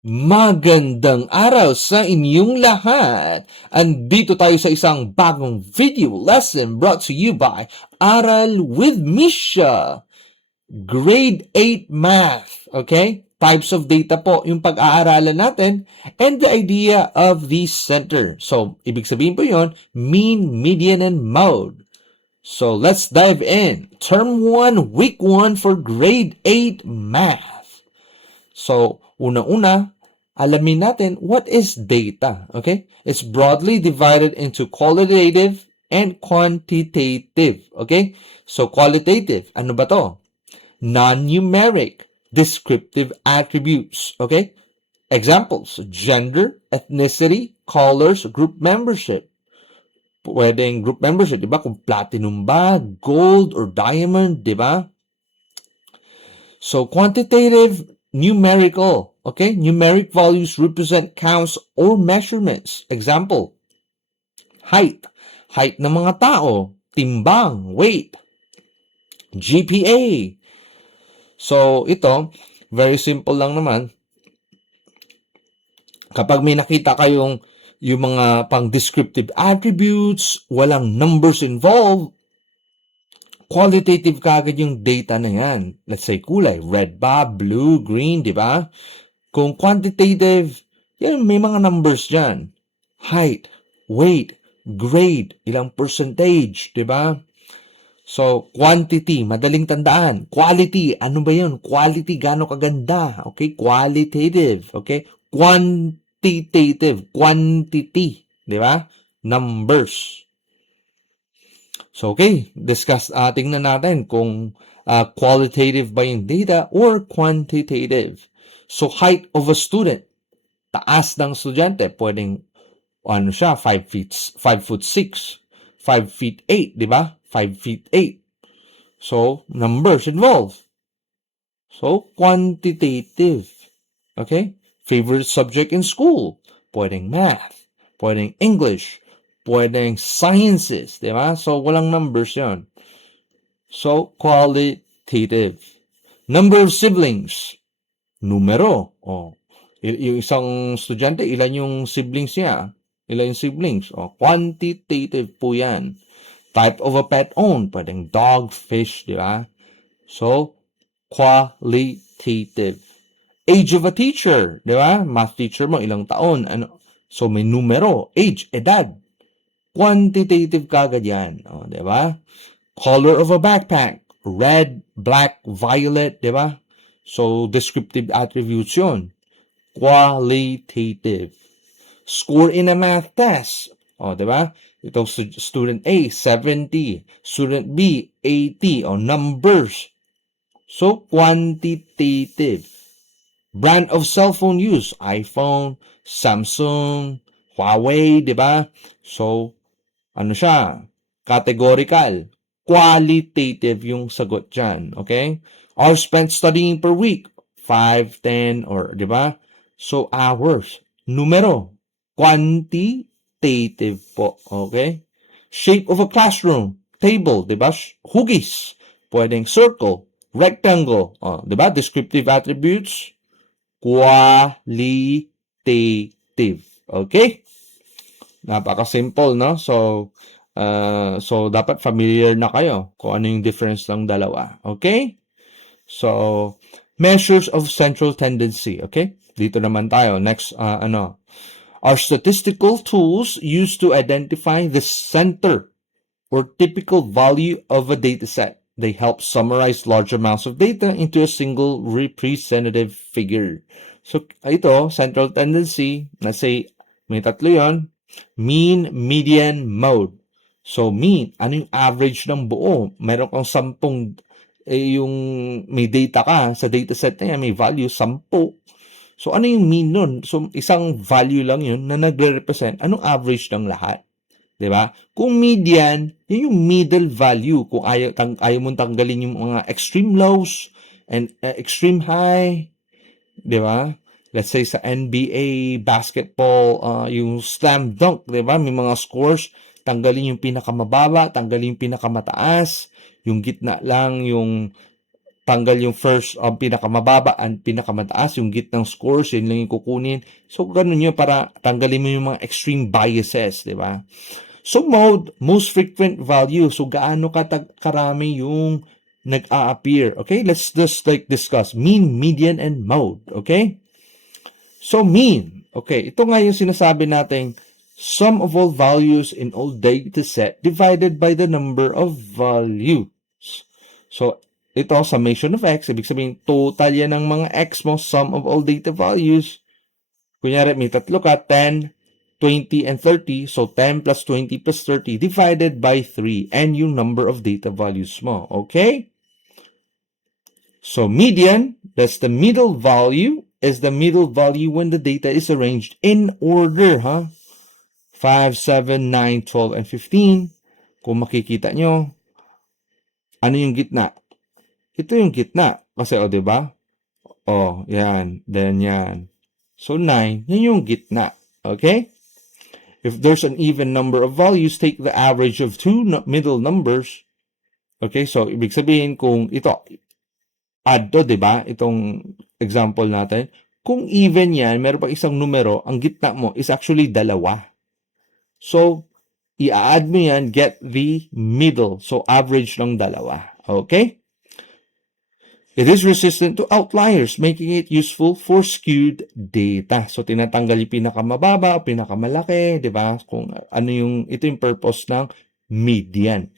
Magandang araw sa inyong lahat! Andito tayo sa isang bagong video lesson brought to you by Aral with Misha. Grade 8 Math, okay? Types of data po yung pag-aaralan natin and the idea of the center. So, ibig sabihin po yun, mean, median, and mode. So, let's dive in. Term 1, week 1 for grade 8 Math. So, unang-una, alamin natin what is data, okay? It's broadly divided into qualitative and quantitative, okay? So, qualitative, ano ba to? Non-numeric, descriptive attributes, okay? Examples, gender, ethnicity, colors, group membership. Pwedeng group membership, di ba? Kung platinum ba, gold, or diamond, di ba? So, quantitative, numerical, okay? Numeric values represent counts or measurements. Example, height. Height ng mga tao. Timbang, weight. GPA. So, ito, very simple lang naman. Kapag may nakita kayong yung mga pang-descriptive attributes, walang numbers involved, qualitative kagad yung data na yan. Let's say kulay, red ba, blue, green, di ba? Kung quantitative, yan, may mga numbers dyan. Height, weight, grade, ilang percentage, di ba? So, quantity, madaling tandaan. Quality, ano ba yun? Quality, gaano kaganda? Okay, qualitative, okay? Quantitative, quantity, di ba? Numbers. So, okay, tingnan natin kung qualitative ba yung data or quantitative. So, height of a student. Taas ng estudyante, pwedeng, 5 feet, 5 foot 6, 5 feet 8, di ba? 5 feet 8. So, numbers involved. So, quantitative. Okay? Favorite subject in school. Pwedeng math. Pwedeng English. Pwedeng sciences, di ba? So, walang numbers yon. So, qualitative. Number of siblings. Numero. Yung isang estudyante, ilan yung siblings niya? Ilan yung siblings? Quantitative po yan. Type of a pet owned. Pwedeng dog, fish, di ba? So, qualitative. Age of a teacher, di ba? Math teacher mo, ilang taon? So, may numero, age, edad. Quantitative kagad yan. Di ba? Color of a backpack, red, black, violet, di ba? So, descriptive attributes yun. Qualitative. Score in a math test. Di ba? Itong student A, 70. Student B, 80. Numbers. So, quantitative. Brand of cellphone use. iPhone, Samsung, Huawei, di ba? So, ano siya? Categorical. Qualitative yung sagot dyan. Okay? Hours spent studying per week. 5, 10, or, di ba? So, hours. Numero. Quantitative po. Okay? Shape of a classroom. Table. Di ba? Hugis. Pwedeng circle. Rectangle. Di ba? Descriptive attributes. Qualitative. Okay? Napaka-simple, no? So, dapat familiar na kayo kung ano yung difference ng dalawa. Okay? So, measures of central tendency. Okay? Dito naman tayo. Next, are statistical tools used to identify the center or typical value of a data set. They help summarize large amounts of data into a single representative figure. So, ito, central tendency, let's say, may tatlo yun, mean, median, mode. So, mean, ano yung average ng buo? Meron kang 10, yung may data ka, sa dataset na yan, may value, 10. So, ano yung mean nun? So, isang value lang yun na nagre-represent anong average ng lahat. Diba? Kung median, yun yung middle value. Kung ayaw mong tanggalin yung mga extreme lows and extreme high, diba? Let's say sa NBA basketball, yung slam dunk, diba? May mga scores, tanggalin yung pinakamababa, tanggalin yung pinakamataas, yung gitna lang yung tanggal yung first, pinakamababa and pinakamataas, yung gitnang scores, yun lang yung kukunin. So, ganun yun para tanggalin mo yung mga extreme biases, di ba? So, mode, most frequent value. So, gaano karami yung nag-a-appear. Okay, let's just discuss mean, median, and mode. Okay? So, mean. Okay, ito nga yung sinasabi natin, sum of all values in all data set divided by the number of values. So, ito, summation of x, ibig sabihin, total yan ng mga x mo, sum of all data values. Kunyari, may tatlo ka, 10, 20, and 30. So, 10 plus 20 plus 30 divided by 3 and yung number of data values mo. Okay? So, median, that's the middle value, is the middle value when the data is arranged in order, 5, 7, 9, 12, and 15. Kung makikita nyo, ano yung gitna? Ito yung gitna. Kasi, di ba? Yan. Then, yan. So, 9, yan yung gitna. Okay? If there's an even number of values, take the average of two middle numbers. Okay? So, ibig sabihin, kung ito, add to, di ba? Itong example natin. Kung even yan, meron pa isang numero, ang gitna mo is actually dalawa. So, i-add mo yan, get the middle. So, average ng dalawa. Okay? It is resistant to outliers, making it useful for skewed data. So, tinatanggal yung pinakamababa o pinakamalaki, di ba? Kung ano yung, ito yung purpose ng median.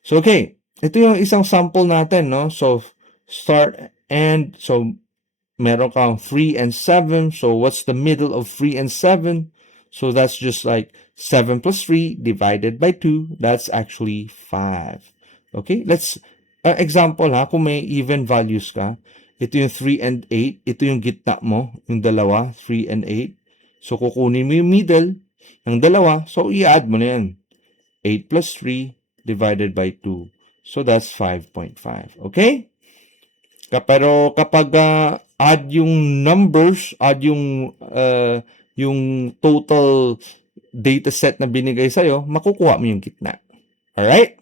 So, okay. Ito yung isang sample natin, no? So, start and, so, meron kang 3 and 7. So, what's the middle of 3 and 7? So, that's just like 7 plus 3 divided by 2. That's actually 5. Okay? Let's, example kung may even values ka, ito yung 3 and 8, ito yung gitna mo, yung dalawa, 3 and 8. So, kukunin mo yung middle ng dalawa, so i-add mo na yan. 8 plus 3 divided by 2. So, that's 5.5. Okay? Pero kapag add yung numbers, add yung total data set na binigay sa'yo, makukuha mo yung gitna. Alright?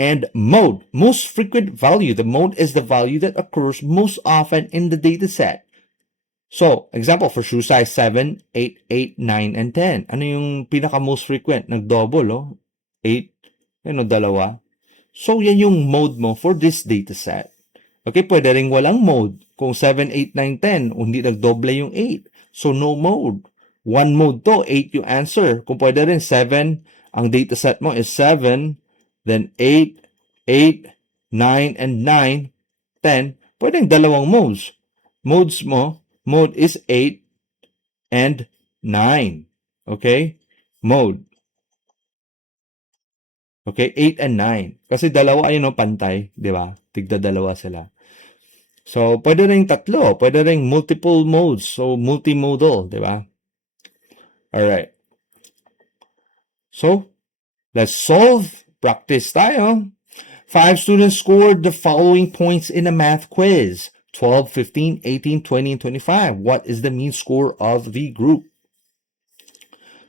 And mode, most frequent value. The mode is the value that occurs most often in the data set. So, example, for shoe size 7, 8, 8, 9, and 10. Ano yung pinaka-most frequent? Nag-double, 8, dalawa. So, yan yung mode mo for this data set. Okay, pwede rin walang mode. Kung 7, 8, 9, 10, hindi nag-double yung 8. So, no mode. One mode to, 8 yung answer. Kung pwede rin 7, ang data set mo is 7, then 8, 8, 9, and 9, 10. Pwedeng dalawang modes. Modes mo, mode is 8 and 9. Okay? Mode. Okay? 8 and 9. Kasi dalawa ayun pantay. Di ba? Tigda dalawa sila. So, pwede rin tatlo. Pwede rin multiple modes. So, multimodal. Di ba? Alright. So, let's solve. Practice tayo. 5 students scored the following points in a math quiz. 12, 15, 18, 20, and 25. What is the mean score of the group?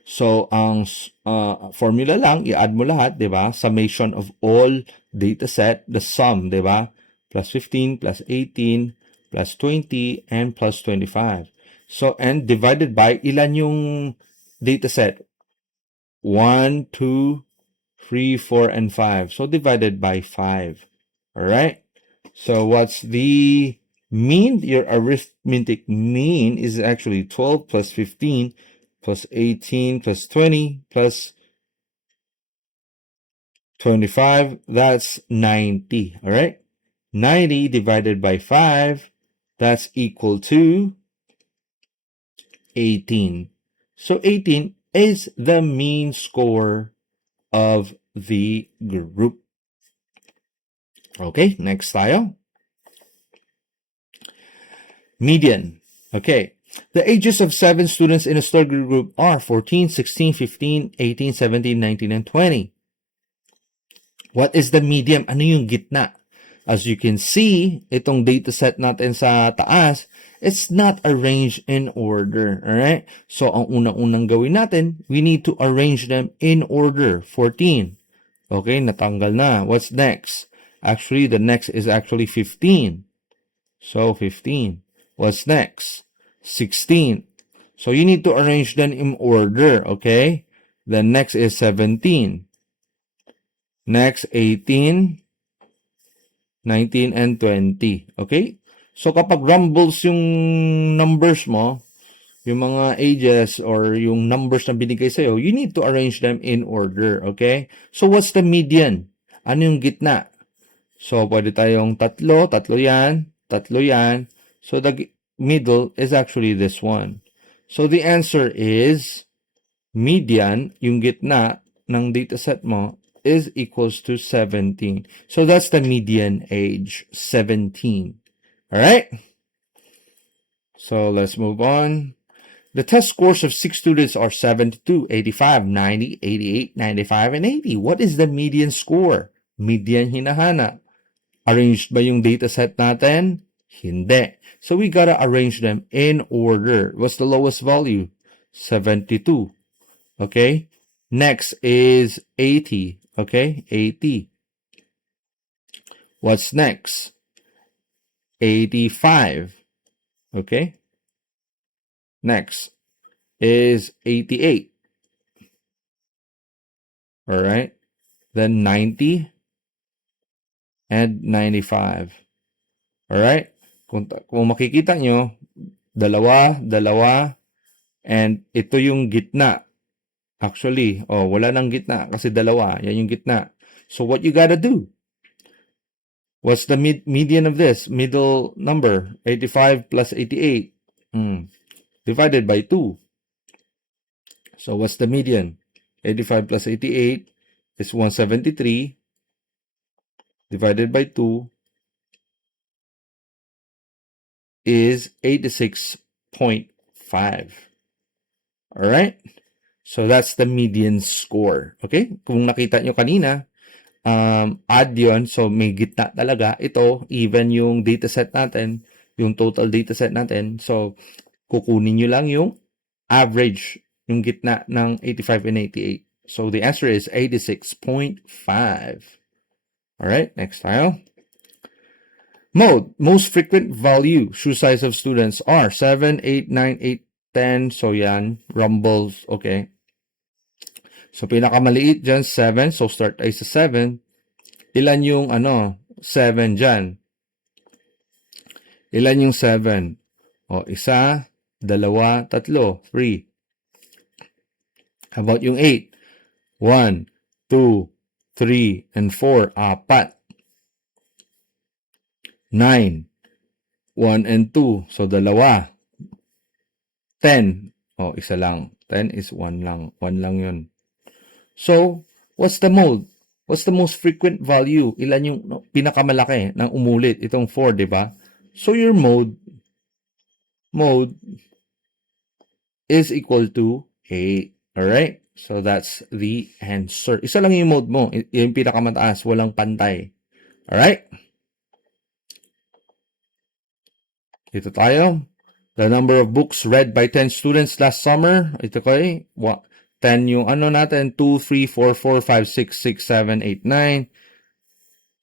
So, ang formula lang, i-add mo lahat, di ba? Summation of all data set, the sum, di ba? Plus 15, plus 18, plus 20, and plus 25. So, and divided by, ilan yung data set? 1, 2, 3, 4, and 5. So, divided by 5. Alright? So, what's the mean? Your arithmetic mean is actually 12 plus 15 plus 18 plus 20 plus 25. That's 90. Alright? 90 divided by 5. That's equal to 18. So, 18 is the mean score of the group. Okay, next tayo. Median. Okay. The ages of 7 students in a study group are 14, 16, 15, 18, 17, 19, and 20. What is the median? Ano yung gitna? As you can see, itong data set natin sa taas, it's not arranged in order. Alright? So, ang unang-unang gawin natin, we need to arrange them in order. 14. Okay, natanggal na. What's next? Actually, the next is actually 15. So 15. What's next? 16. So you need to arrange them in order, okay? Then next is 17. Next, 18, 19, and 20. Okay? So kapag rumbles yung numbers mo, yung mga ages or yung numbers na binigay sa'yo, you need to arrange them in order, okay? So what's the median? Ano yung gitna? So pwede tayong tatlo yan, tatlo yan. So the middle is actually this one. So the answer is median, yung gitna ng dataset mo, is equals to 17. So that's the median age, 17. Alright? So let's move on. The test scores of 6 students are 72, 85, 90, 88, 95, and 80. What is the median score? Median hinahanap. Arranged ba yung dataset natin? Hindi. So we gotta arrange them in order. What's the lowest value? 72. Okay? Next is 80. Okay? 80. What's next? 85. Okay? Next is 88. Alright? Then 90 and 95. Alright? Kung makikita nyo, dalawa, and ito yung gitna. Actually, wala nang gitna kasi dalawa. Yan yung gitna. So what you gotta do? What's the median of this? Middle number, 85 plus 88. Divided by 2. So what's the median? 85 plus 88 is 173. Divided by 2 is 86.5. Alright? So that's the median score. Okay? Kung nakita nyo kanina, add yun. So may gitna talaga. Ito, even yung dataset natin, yung total dataset natin. So, kukunin nyo lang yung average, yung gitna ng 85 and 88. So the answer is 86.5. Alright, next tayo. Mode, most frequent value, shoe size of students are 7, 8, 9, 8, 10. So yan, rumbles, okay. So pinakamaliit dyan, 7. So start tayo sa 7. Ilan yung 7 dyan? Ilan yung 7? Isa, dalawa, tatlo, 3. How about yung 8? 1, 2, 3, and 4, 4. 9, 1 and 2, so dalawa. 10, isa lang. 10 is 1 lang. 1 lang yun. So, what's the mode? What's the most frequent value? Ilan yung pinakamalaki ng umulit? Itong 4, di ba? So, your mode is equal to 8. Alright? So, that's the answer. Isa lang yung mode mo. Yung pinakamataas. Walang pantay. Alright? Ito tayo. The number of books read by 10 students last summer. Ito kayo. 10 yung natin. 2, 3, 4, 4, 5, 6, 6, 7, 8, 9.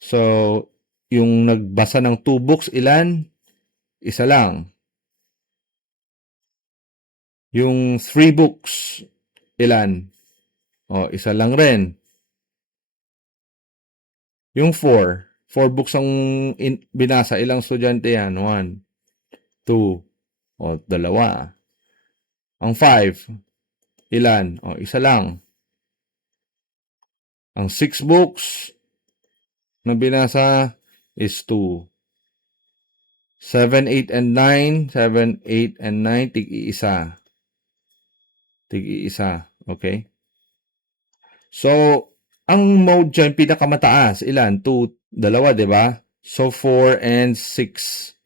So, yung nagbasa ng 2 books, ilan? Isa lang. Yung 3 books, ilan? Isa lang rin. Yung 4 books ang binasa, ilang estudyante yan? 1, 2, dalawa. Ang 5, ilan? Isa lang. Ang 6 books na binasa is 2. 7, 8, and 9. 7, 8, and 9, tig-iisa. Tig-iisa. Okay? So, ang mode dyan, pinakamataas, ilan? 2, dalawa, diba? So, 4 and 6.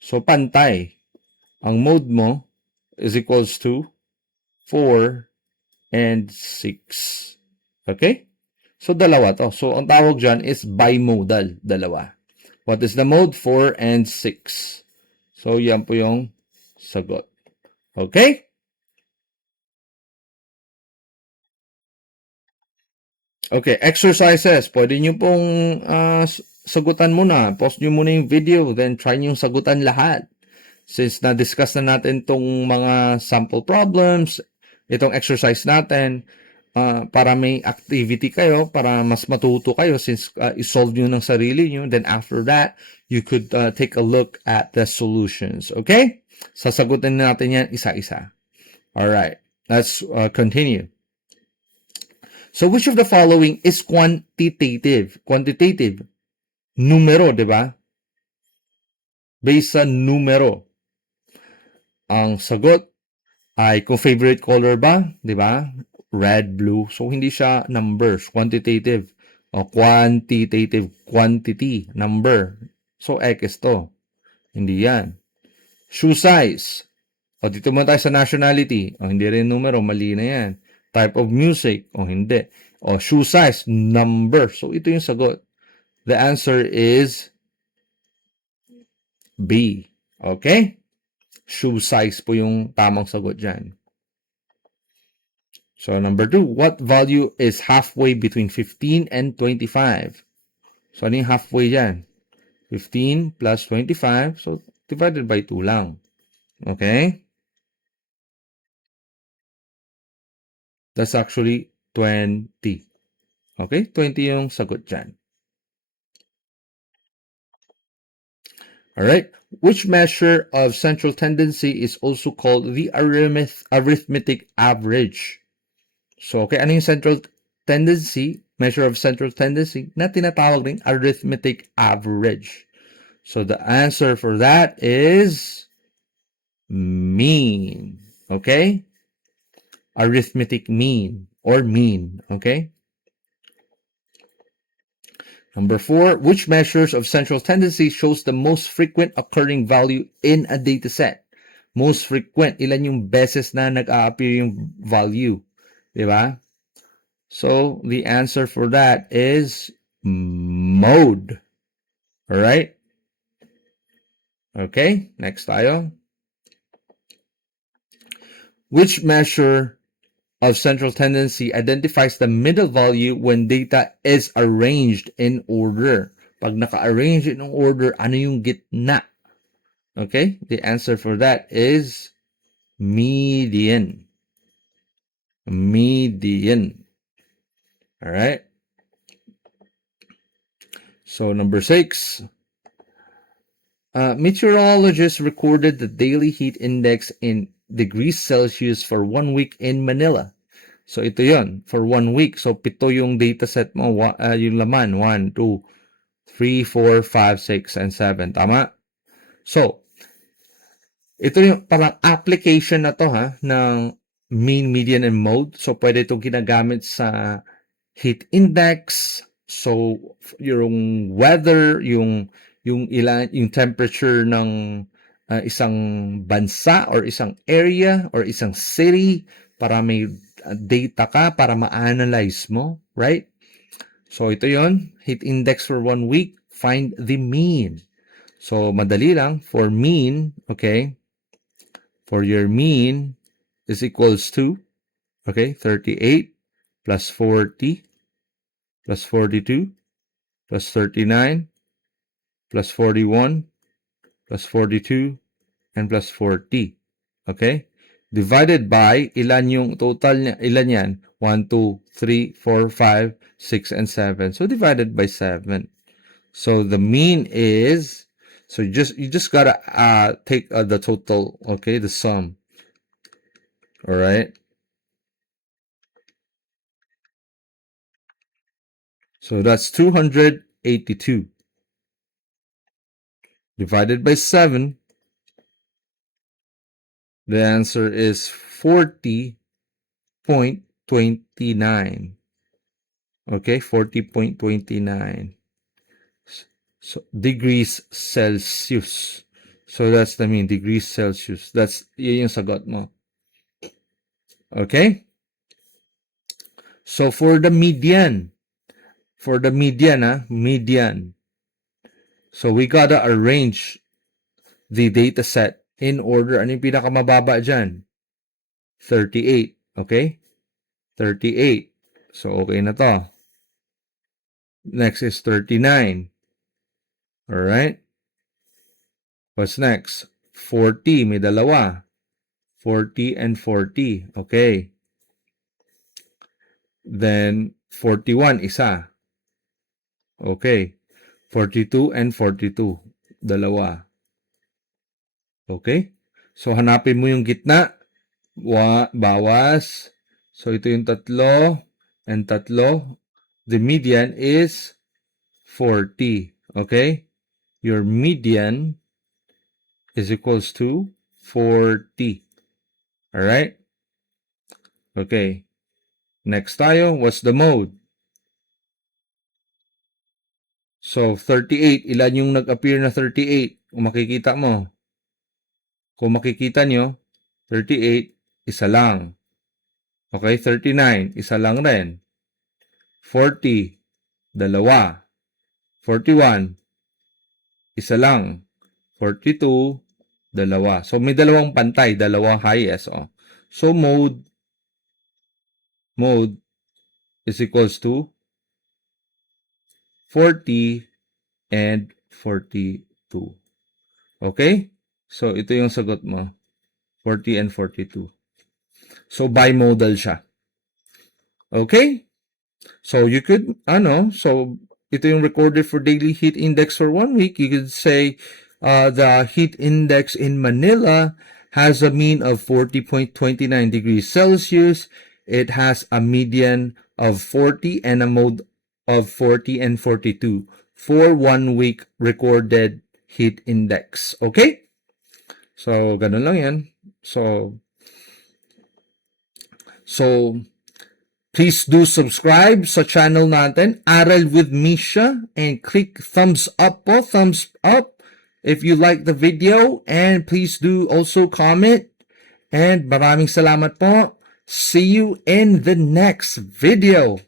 So, pantay. Ang mode mo is equals to 4 and 6. Okay? So, dalawa to. So, ang tawag dyan is bimodal. Dalawa. What is the mode? 4 and 6. So, yan po yung sagot. Okay? Okay, exercises. Pwede nyo pong sagutan mo na. Post nyo muna yung video, then try nyo sagutan lahat. Since na-discuss na natin tong mga sample problems, itong exercise natin, para may activity kayo, para mas matuto kayo since isolve nyo ng sarili nyo. Then after that, you could take a look at the solutions. Okay? Sasagutin natin yan isa-isa. Alright, let's continue. So which of the following is quantitative? Quantitative. Numero, di ba? Based sa numero. Ang sagot ay kung favorite color ba, di ba? Red, blue. So hindi siya numbers, quantitative. O quantitative, quantity, number. So X to. Hindi yan. Shoe size. O dito muna tayo sa nationality. O hindi rin numero, mali na yan. Type of music. O hindi. O shoe size, number. So ito yung sagot. The answer is B. Okay? Shoe size po yung tamang sagot dyan. So, number 2, what value is halfway between 15 and 25? So, ano yung halfway dyan? 15 plus 25, so divided by 2 lang. Okay? That's actually 20. Okay? 20 yung sagot dyan. Alright? Which measure of central tendency is also called the arithmetic average? So, okay, ano yung central tendency, measure of central tendency, na tinatawag rin arithmetic average. So, the answer for that is mean. Okay? Arithmetic mean or mean. Okay? Number 4, which measures of central tendency shows the most frequent occurring value in a dataset? Most frequent, ilan yung beses na nag-a-appear yung value? Diba? So, the answer for that is mode. Alright? Okay, next tayo. Which measure of central tendency identifies the middle value when data is arranged in order? Pag naka-arrange in order, ano yung gitna? Okay, the answer for that is median. Median. Alright. So, number 6. Meteorologists recorded the daily heat index in degrees Celsius for 1 week in Manila. So, ito yon for 1 week. So, pito yung dataset mo, yung laman. 1, 2, 3, 4, 5, 6, and 7. Tama? So, ito yung parang application na to ng mean, median, and mode. So, pwede itong ginagamit sa heat index. So, yung weather, yung temperature ng isang bansa or isang area or isang city para may data ka para ma-analyze mo, right? So, ito yon heat index for 1 week, find the mean. So, madali lang, for mean, okay, for your mean is equals to, okay, 38 plus 40 plus 42 plus 39 plus 41 plus 42 and plus 40. Okay? Divided by, ilan yung total niya, ilan yan? 1, 2, 3, 4, 5, 6, and 7. So, divided by 7. So, the mean is, so you just gotta take the total, okay, the sum. Alright? So, that's 282. Divided by 7, the answer is 40.29. Okay, 40.29. So, degrees Celsius. So, that's the mean, degrees Celsius. Yun yung sagot mo. Okay? So, for the median. Median. So, we gotta arrange the data set in order. Ano yung pinakamababa dyan? 38. Okay? 38. So, okay na to. Next is 39. Alright? What's next? 40, may dalawa. 40 and 40. Okay. Then, 41, isa. Okay. 42 and 42. Dalawa. Okay? So, hanapin mo yung gitna. Bawas. So, ito yung tatlo and tatlo. The median is 40. Okay? Your median is equals to 40. Alright? Okay. Next tayo, what's the mode? So, 38. Ilan yung nag-appear na 38? Kung makikita mo. Kung makikita nyo, 38, isa lang. Okay, 39, isa lang rin. 40, dalawa. 41, isa lang. 42, dalawa. So, may dalawang pantay, dalawang highest. Oh. So, mode is equals to 40 and 42. Okay? So, ito yung sagot mo. 40 and 42. So, bimodal siya. Okay? So, you could, so, ito yung recorded for daily heat index for 1 week. You could say, the heat index in Manila has a mean of 40.29 degrees Celsius. It has a median of 40 and a mode of 40 and 42 for 1 week recorded heat index. Okay? So, ganun lang yan. So, please do subscribe sa channel natin, Aral with Misha, and click thumbs up po, thumbs up if you like the video, and please do also comment, and maraming salamat po. See you in the next video.